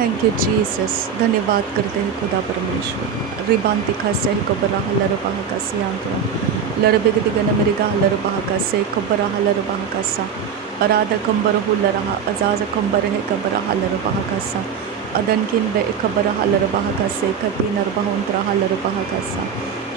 Thank you Jesus. धन्यवाद करते हैं खुदा परमेश्वर। रिबांति खासे कबरा हलर बाह का सियांतरा लरबिग दिगन मेरिगा हलर बाह का से कबरा हलर बाह का सा अराध कंबर हुलरहा अजाज कंबर है कबरा हलर बाह का सा अदन किन बे कबरा हलर बाह का से कती नरबहंतरा हलर बाह का सा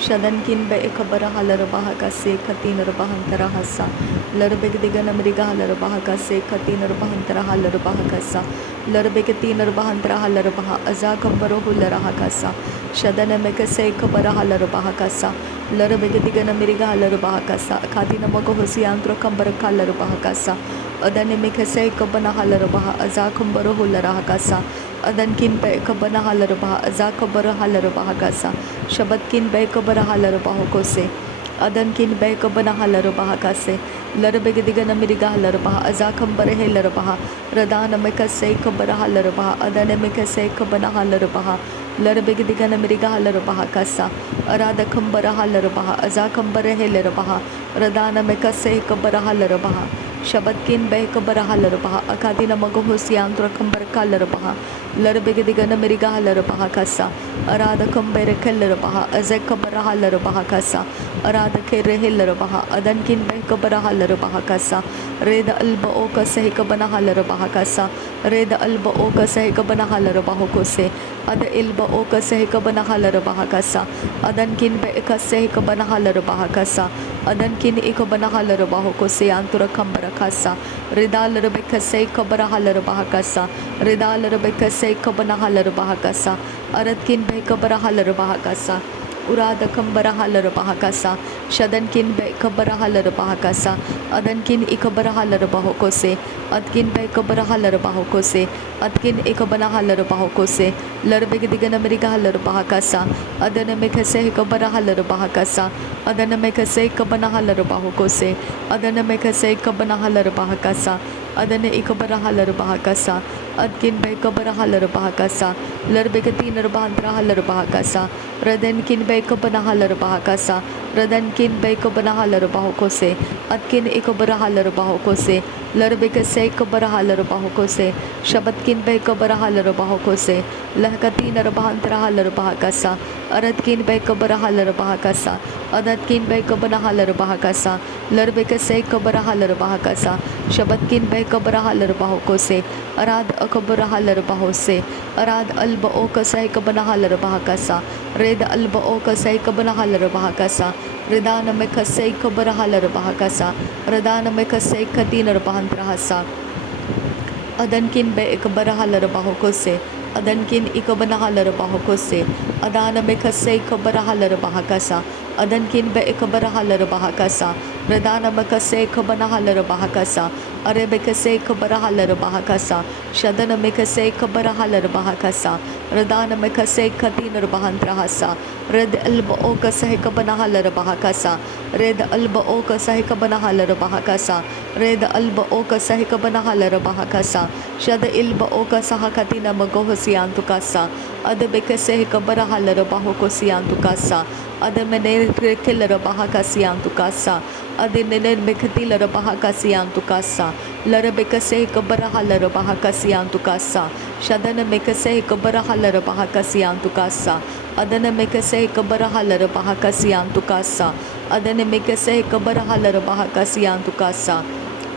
शदन किन बे कबरा हलर बाह का से कती नरबहंतरा हसा लरबिग दिगन मेरिगा हलर बाह का से कती नरबहंतरा हलर बाह का सा लरबेकती नरबहंतरा हलर बहा अजा कंबरो हुलरहा कासा शदन में कसे कबरा हलर बहा कासा लरबेकती गन मिरिगा हलर बहा कासा खाती नमक होसियांत्रो कंबर हलर बहा कासा अदन में कसे कबना हलर बहा अजा कंबरो हुलरहा कासा अदन किन पे कबना हलर बहा अजा कबर हलर बहा कासा शबद किन बे कबर हलर बहा को से अदन किन बे कबना हलर बहा कासे लरबेग दिगन मिरिगा हलर बहा अजा कंबर है लर बहा रदान में कसे कबर हलर बहा अदन में कसे कबना हलर बहा लरबेग दिगन मिरिगा हलर बहा कसा अराध कंबर हलर बहा अजा कंबर है लर बहा रदान में कसे कबर हलर बहा शबद किन बे कबर हलर बहा अकादी नमग होसियांत्र कंबर कलर बहा लरबेग दिगन मिरिगा हलर बहा कसा अराध कंबर कलर बहा अजे कबर हलर बहा कसा अराध के रहलर बहा अदन किन बे कबर हलर बहा कसा रेद अल्ब ओ कसे कबना हलर बहा कसा रेद अल्ब ओ कसे कबना हलर बहा को से अद इल्ब ओ कसे कबना हलर बहा कसा अदन किन बे कसे कबना हलर बहा कसा अदन किन एक बना हलर बहा को से अंतुर कंबर कसा रिदाल रबे कसे कबर हलर बहा कसा रिदाल रबे कसे कबना हलर बहा कसा अरद किन बे कबर हलर बहा कसा उराद कंबर हलर बहा कसा शदन किन बे कबर हलर बहा कसा अदन किन इकबर हलर बहो को से अदकिन बे कबर हलर बहो को से अदकिन इकबना हलर बहो को से लरबेग दिगन मेरिगा हलर बहा कसा अदन में कसे कबर हलर बहा कसा अदन में कसे कबना हलर बहो को से अदन में कसे कबना हलर बहा कसा अदन इकबर हलर बहा कसा अदकिन बे कबर हलर बहा कसा लरबेग तीन रबांतरा हलर बहा कसा रदन किन बे कबना हलर बहा कसा रदन किन बे कबना हलर बहो को से अदकिन इकबर हलर बहो को से लरबेग से कबर हलर बहो को से शबद किन बे कबर हलर बहो को से लहकती नरबांतरा हलर बहा कसा अरद किन बे कबर हलर बहा कसा अदद किन बे कबना हलर बहा कसा लरबेग से कबर हलर बहा कसा शबद किन बे कबर हलर बहो को से अराद अकबर हलर बहो से अराद अल्ब ओ कसे कबना हलर बहा कसा रेद अल्ब ओ कसे कबना हलर बहा कसा रिदान में कसे कबर हलर बहा कसा रदान में कसे कती नर बहंतरा हसा अदन किन बे इकबर हलर बहो को से अदन किन इकबना हलर बहो को से अदान में कसे कबर हलर बहा कसा अदन किन बे इकबर हलर बहा कसा रदान में कसे कबना हलर बहा कसा अरे बे कसे कबर हलर बहा कसा शदन में कसे कबर हलर बहा कसा रदान में कसे कती नर बहंतरा हसा रेद अल्ब ओ कसे कबना हलर बहा कसा रेद अल्ब ओ कसे कबना हलर बहा कसा रेद अल्ब ओ कसे कबना हलर बहा कसा शद इल्ब ओ कसा कती नमग होसियांतु कसा अद बे कसे कबर हलर बहो को सियांतु कसा अद मैंने किलर बहा का सियांतु कसा अद ने बेखती लर बहा का सियांतु कसा लर बेकसे कबर हलर बहा का सियांतु कसा शदन में कसे कबर हलर बहा का सियांतु कसा अदन में कसे कबर हलर बहा का सियांतु कसा अदन में कसे कबर हलर बहा का सियांतु कसा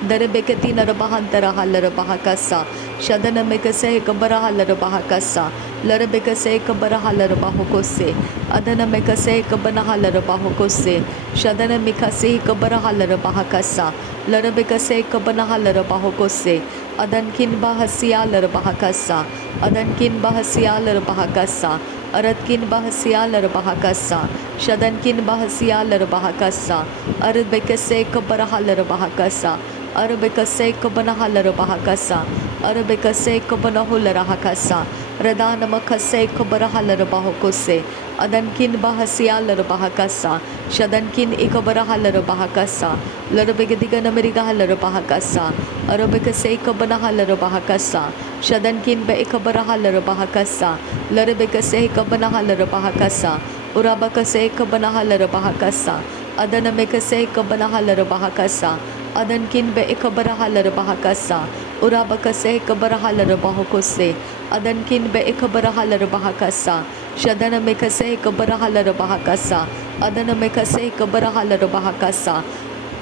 दर बेकती नर बहंतरा हलर बहा कसा शदन में कसे कबर हलर बहा कसा लर बेकसे कबर हलर बाहो को से अदन में कसे कबना हलर बाहो को से शदन में कसे कबर हलर बहा कसा लर बेकसे कबना हलर बाहो को से अदन किन बहसिया लर बहा कसा अदन किन बहसिया लर बहा कसा अरद किन बहसिया लर बहा कसा शदन किन बहसिया लर बहा कसा अरद बेकसे कबर हलर बहा कसा अरब कसे कबना हलर बहा कसा अरब कसे कबना हुलर कसा रदान मखसे कबर हलर बाहो को से अदन किन बहसिया लर बहा कसा शदन किन इकबर हलर बहा कसा लरबेग दिगन मेरिगा हलर बहा कसा अरब कसे कबना हलर बहा कसा शदन किन बे इकबर हलर बहा कसा लरबे कसे कबना हलर बहा कसा उराब कसे कबना हलर बहा कसा अदन में कसे कबना हलर बहा कसा अदन किन बे इकबर हलर बहा कसा urabakase kabarahalar bahokose, adankin be ekabarahalar bahakasa, shadana mekase kabarahalar bahakasa, adana mekase kabarahalar bahakasa,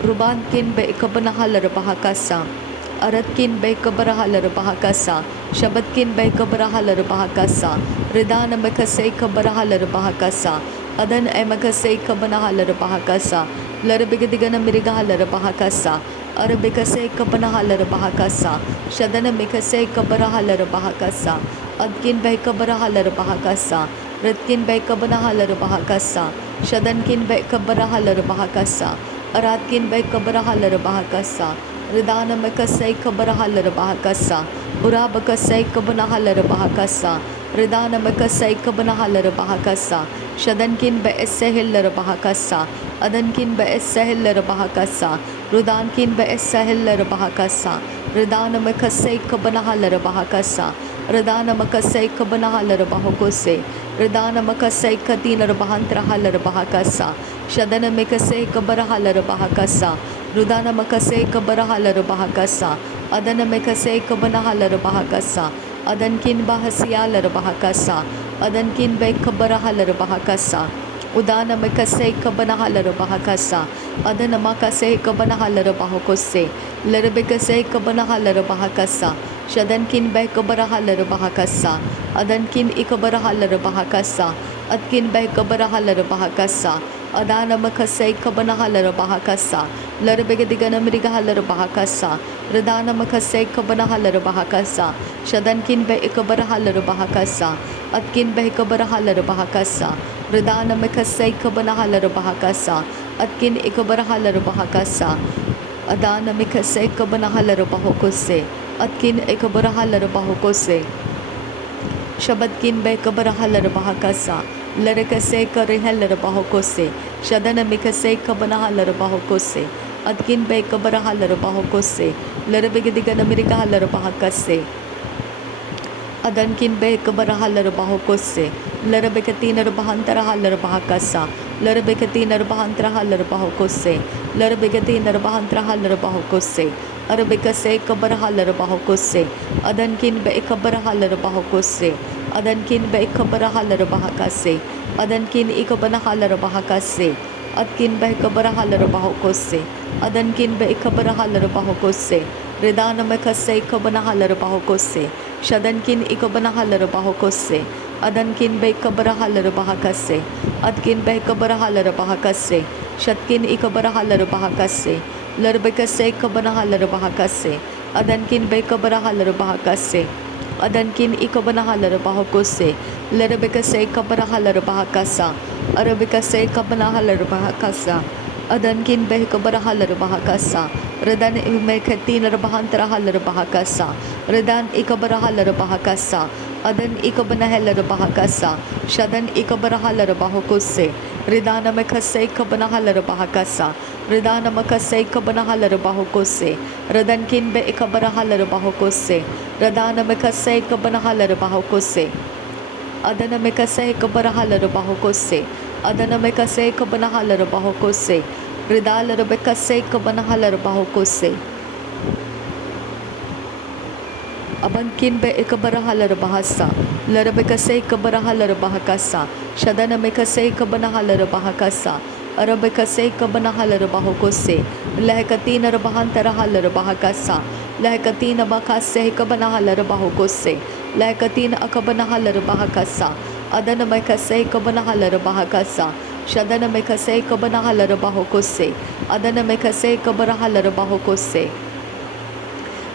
rubankin be ekabanahalar bahakasa, aratkin be kabarahalar bahakasa, shabatkin be kabarahalar bahakasa, ridana mekase kabarahalar bahakasa, adan emakase kabanahalar bahakasa, larabigdigana mirigahalar bahakasa, arabikase kabanahalar bahakasa, shadana mikase kabarahalar bahakasa, adkin be kabarahalar bahakasa, ritkin be kabanahalar bahakasa, shadankin be kabarahalar bahakasa, aratkin be kabarahalar bahakasa, ridana mikase kabarahalar bahakasa, urabakase kabanahalar bahakasa, ridana mikase kabanahalar bahakasa, shadankin be esehillar bahakasa, adankin be esehillar bahakasa, rudankin be esehillar bahakasa, ridana mikase kabanahalar bahakasa, ridana makase kabanahalar bahokose, ridana makase katinar bahantrahalar bahakasa, shadana mikase kabarahalar bahakasa, rudana makase kabarahalar bahakasa, adana mikase kabanahalar bahakasa, adankin bahasiyalar bahakasa, adankin be kabarahalar bahakasa, udana mikase kabanahalar bahakasa, adana makase kabanahalar bahokose, larabikase kabanahalar bahakasa, shadankin be kabarahalar bahakasa, adankin ikabarahalar bahakasa, adkin be kabarahalar bahakasa, adana makase kabanahalar bahakasa, larabigdigana mirigahalar bahakasa, ridana makase kabanahalar bahakasa, shadankin be ikabarahalar bahakasa, adkin be kabarahalar bahakasa, ridana makase kabanahalar bahakasa, adkin ikabarahalar bahakasa, adana mikase kabanahalar bahokose, adkin ikabarahalar bahokose, shabadkin be kabarahalar bahakasa, larakase karihalar bahokose, shadana mikase kabanahalar bahokose, adkin be kabarahalar bahokose, larabigdigana mirigahalar bahakase, adankin be kabarahalar bahokose, larabikatinar bahantarahalar bahakasa, larabikatinar bahantarahalar bahokose, larabikatinar bahantarahalar bahokose, arabikase kabarahalar bahokose, adankin be kabarahalar bahokose, adankin be kabarahalar bahakase, adankin ikabanahalar bahakase, adkin be kabarahalar bahokose, adankin be kabarahalar bahokose, ridana mekase kabanahalar bahokose, shadankin ikabanahalar bahokose, adankin be kabarahalar bahakase, adkin be kabarahalar bahakase, shatkin ikabarahalar bahakase, larbekase kabanahalar bahakase, adankin be kabarahalar bahakase, adankin ikabanahalar bahokose, larbekase kabarahalar bahakasa, arabikase kabanahalar bahakasa, adankin be kabarahalar bahakasa, redan imekatinar bahantarahalar bahakasa, redan ikabarahalar bahakasa, adan ikabanahalar bahakasa, shadan ikabarahalar bahokose, ridana mekase kabanahalar bahakasa, ridana makase kabanahalar bahokose, redankin be ikabarahalar bahokose, redana mekase kabanahalar bahokose, adana mekase kabarahalar bahokose, adana mekase kabanahalar bahokose, ridalar bekase kabanahalar bahokose, abankin be ikabarahalar bahasa, larabekase kabarahalar bahakasa, shadana mekase kabanahalar bahakasa, arabekase kabanahalar bahokose, lehkatinar bahantarahalar bahakasa, lehkatina bakase kabanahalar bahokose, lehkatina akabanahalar bahakasa, adana mekase kabanahalar bahakasa, shadana mekase kabanahalar bahokose, adana mekase kabarahalar bahokose,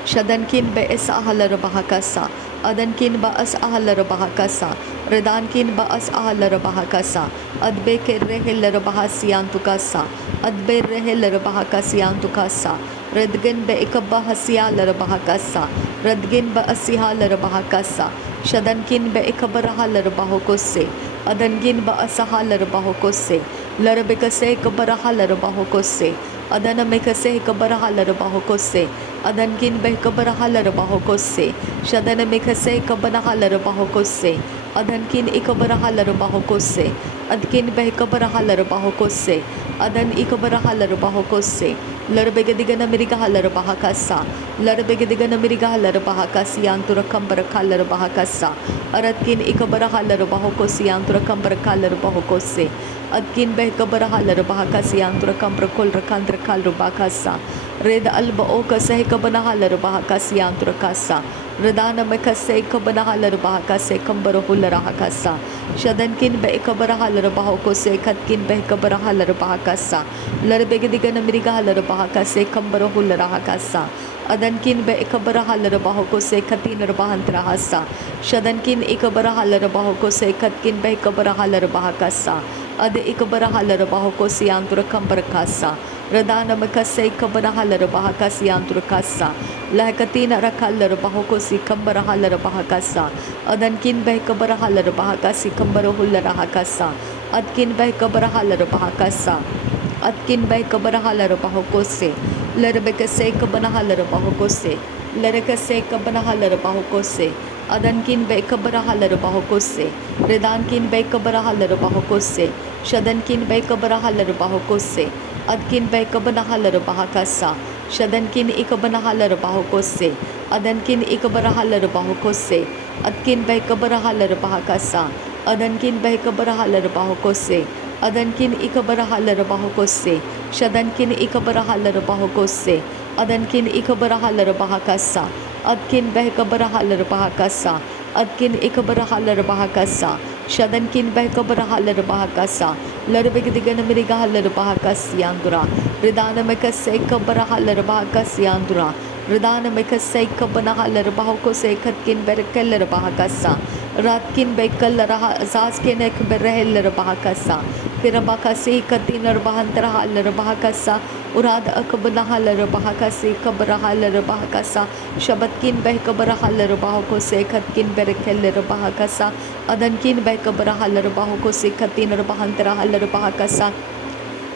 shadankin be ahalar bahakasa, adankin ba ahalar bahakasa, redankin ba ahalar bahakasa, adbe ke rehelar bahasiyantukasa, adbe rehelar bahakasiyantukasa, redgen be ikabahasiyalar bahakasa, redgen ba asihalar bahakasa, shadankin be ikabarahalar bahokose, adangin ba asahalar bahokose, larabekase kabarahalar bahokose, adana mekase kabarahalar bahokose, adankin be kabarahalar bahokose, shadana mekase kabarahalar bahokose, adankin ikabarahalar bahokose, adkin be kabarahalar bahokose, adan ikabarahalar bahokose, Larbegadigan America Bahakasa, Larbegadigan America Bahakasiantura Kambarakala Bahakasa, Aratkin Ikabarahala Bahokosiantura Kambarakala Bahokose, Adkin Bekabarahala Bahakasiantura Kambrakol Rakandra Kalru Bakasa, Red Alba Oka Sehikabanahala Bahakasiantura Kasa, Redana Mekase Kabanahala Bahakase Kambarahula Rahakasa, Shadankin Bekabarahala Bahokose, Katkin Bekabarahala Bahakasa, Larbegadigan America Bahakase Kambarahula Rahakasa, Adankin Bekabarahala Bahokose Katin Bahantrahasa, Shadankin Ikabarahala Bahokose Katkin Bekabarahala Bahakasa, Ade Ikabarahala Bahokosiantura Kambarakasa, Radana Makase Kabarahala Bahakasiantura Kasa, Lakatina Rakala Bahokosi Kambarahala Bahakasa, Adankin Bekabarahala Bahakasi Kambarahula Rahakasa, Adkin Bekabarahala Bahakasa, Atkin Bekabarahala Bahokose, Lerebekase Kabanahala Bahokose, Lerekase Kabanahala Bahokose, Adankin Bekabarahala Bahokose, Redankin Bekabarahala Bahokose, Shadankin Bekabarahala Bahokose, Adkin Bekabanahala Bahakasa, Shadankin Ikabanahala Bahokose, Adankin Ikabarahala Bahokose, Adkin Bekabarahala Bahakasa, Adankin Bekabarahala Bahokose, Adankin Ikabarahala Bahokose, Shadankin Ikabarahala Bahokose, Adankin Ikabarahala Bahakasa, Adkin Bekabarahala Bahakasa, Adkin Ikabarahala Bahakasa, Shadankin Bekabarahala Bahakasa, Larbegadigan Amerigahala Bahakasiandura, Ridana Mekase Kabarahala Bahakasiandura, Ridana Mekase Kabanahala Bahokose Katkin Berkeller Bahakasa, Ratkin Bekal Zaskin Ekberehel Bahakasa, Pirabakasi Katinar Bahantara Bahakasa, Urad Akabanahala Bahakasi Kabarahala Bahakasa, Shabatkin Bekabarahala Bahokose Katkin Berekeller Bahakasa, Adankin Bekabarahala Bahokose Katinar Bahantara Bahakasa,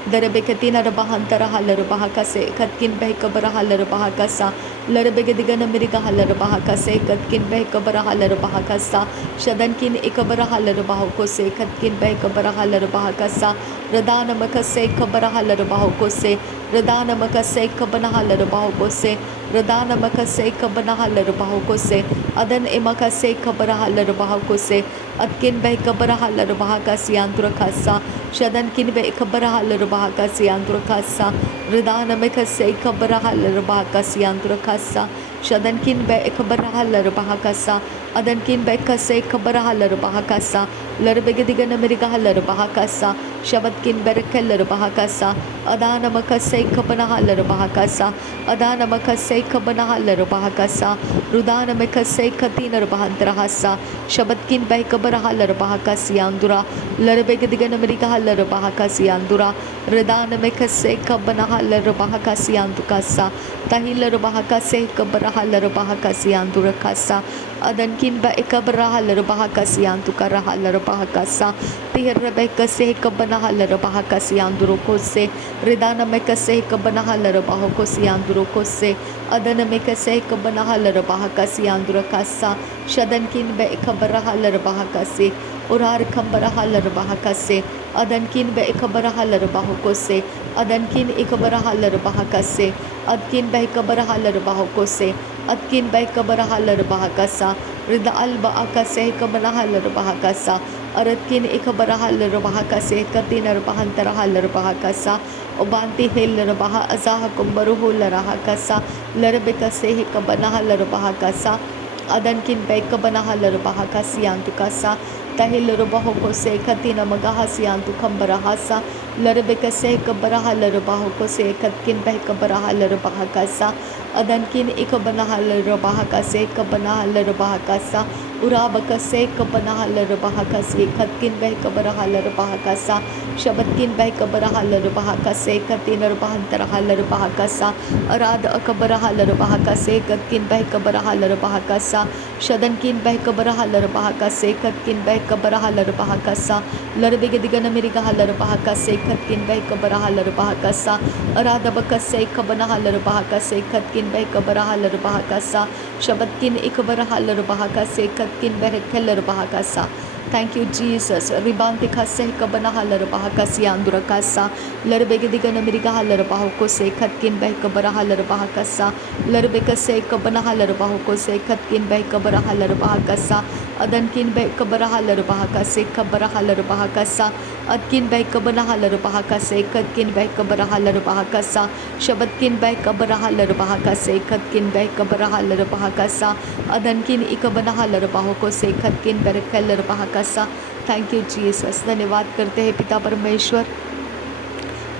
Darabekatina Bahantara Halar Bahakase, Katkin Bekabara Halar Bahakasa, Larabegadigan America Halar Bahakase, Katkin Bekabara Halar Bahakasa, Shadankin Ikabara Halar Bahokose, Katkin Bekabara Halar Bahakasa, Radana Makase Kabara Halar Bahokose, Radana Makase Kabana Halar Bahokose, Radana Makase Kabana Halar Bahokose, Adan Emakase Kabara Halar Bahokose, Atkin Bekabara Halar Bahakasiantra Kasa, Shadankin Bekabara Halar Bahakasiantra Kasa, Radana Makase Kabara Halar Bahakasiantra Kasa, Shadankin Bekabara Halar Bahakasa, Adankin Bekase Kabara Halar Bahakasa, Larbegadigan America Halar Bahakasa, Shabatkin Berekeller Bahakasa, Adana Makase Kabana Halar Bahakasa, Adana Makase Kabana Halar Bahakasa, Rudana Makase Katinar Bahantrahasa, Shabatkin Bekabara Halar Bahakasiandura, Larbegadigan America Halar Bahakasiandura, Redana Makase Kabana Halar Bahakasiandukasa, Tahilar Bahakase Kabara Halar Bahakasiandura Kasa, Adankin Bekabara Halar Bahakasiantukara Halar Bahakasa, Tihar Bekase Kabana Halar Bahakasiandurukose, Redana Mekase Kabana Halar Bahakosiandurukose, Adana Mekase Kabana Halar Bahakasiandurakasa, Shadankin Bekabara Halar Bahakase, Urar Kambara Halar Bahakase, Adankin Bekabara Halar Bahakose, Adankin Ikabara Halar Bahakase, Adkin Bekabara Halar Bahakose, Adkin Bekabara Halar Bahakasa, Rida Alba Akase Kabana Halar Bahakasa, Aratkin Ikabara Halar Bahakase, Katinar Bahantara Halar Bahakasa, Obanti Hilar Baha Azaha Kumbaruhu Larahakasa, Larabekase Kabana Halar Bahakasa, Adankin Bekabana Halar Bahakasiantukasa, Tahil Bahokose, Katina Magahasiantu Kambarahasa, Larabekase Kabarahalar Bahokose, Katkin Bekabarahalar Bahakasa, Adankin Ikabanahalar Bahakase, Kabanahalar Bahakasa, Urabakase Kabanahalar Bahakase, Katkin Bekabarahalar Bahakasa, Shabatkin Bekabarahalar Bahakase, Katinar Bahantarahalar Bahakasa, Arad Akabarahalar Bahakase, Katkin Bekabarahalar Bahakasa, Shadankin Bekabarahalar Bahakase, Katkin Bekabarahalar Bahakasa, Larbegadigan America Halar Bahakase, Katkin Bekabarahalar Bahakasa, Aradabakase Kabanahalar Bahakase, Katkin Bekabarahalar Bahakasa, Shabatkin Ikabarahalar Bahakase, Katkin Berekeller Bahakasa, Thank you, Jesus. Ribante kase kabana halar baha kasi andura kasa larbege digana miriga halar baha ko se khatkin beh kabara halar baha kasa larbeke se kabana halar baha ko se khatkin beh kabara halar baha kasa adankin beh kabara halar baha kase kabara halar baha kasa adkin beh kabana halar baha kase khatkin beh kabara halar baha kasa shabadkin beh kabara halar baha kase khatkin beh kabara halar baha kasa adankin ikabana halar baha को से खत्किन बरकलर बहाकसा। Thank you Jesus. धन्यवाद करते हैं पिता परमेश्वर,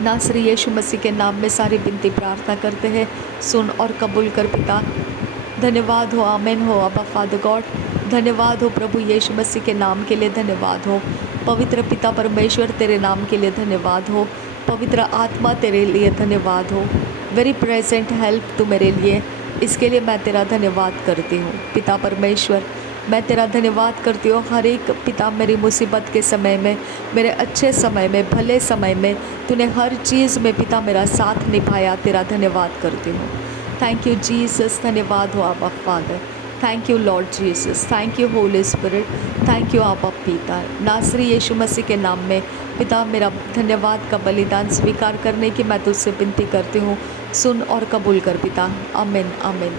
नासरी यीशु मसीह के नाम में सारी विनती प्रार्थना करते हैं, सुन और कबूल कर पिता। धन्यवाद हो, आमीन हो अब्बा फादर गॉड। धन्यवाद हो प्रभु यीशु मसीह के नाम के लिए धन्यवाद हो। पवित्र पिता परमेश्वर तेरे नाम के लिए धन्यवाद हो। पवित्र आत्मा तेरे लिए धन्यवाद हो। वेरी प्रेजेंट हेल्प तू मेरे लिए, इसके लिए मैं तेरा धन्यवाद करती हूँ पिता परमेश्वर। मैं तेरा धन्यवाद करती हूँ हर एक पिता, मेरी मुसीबत के समय में, मेरे अच्छे समय में, भले समय में तूने हर चीज़ में पिता मेरा साथ निभाया, तेरा धन्यवाद करती हूँ। Thank you Jesus. धन्यवाद हो आबा father. Thank you Lord Jesus. Thank you Holi spirit. Thank you आबा पिता। नासरी यीशु मसीह के नाम में पिता मेरा धन्यवाद का बलिदान स्वीकार करने की मैं तुझसे विनती करती हूँ, सुन और कबूल कर पिता। आमीन आमीन।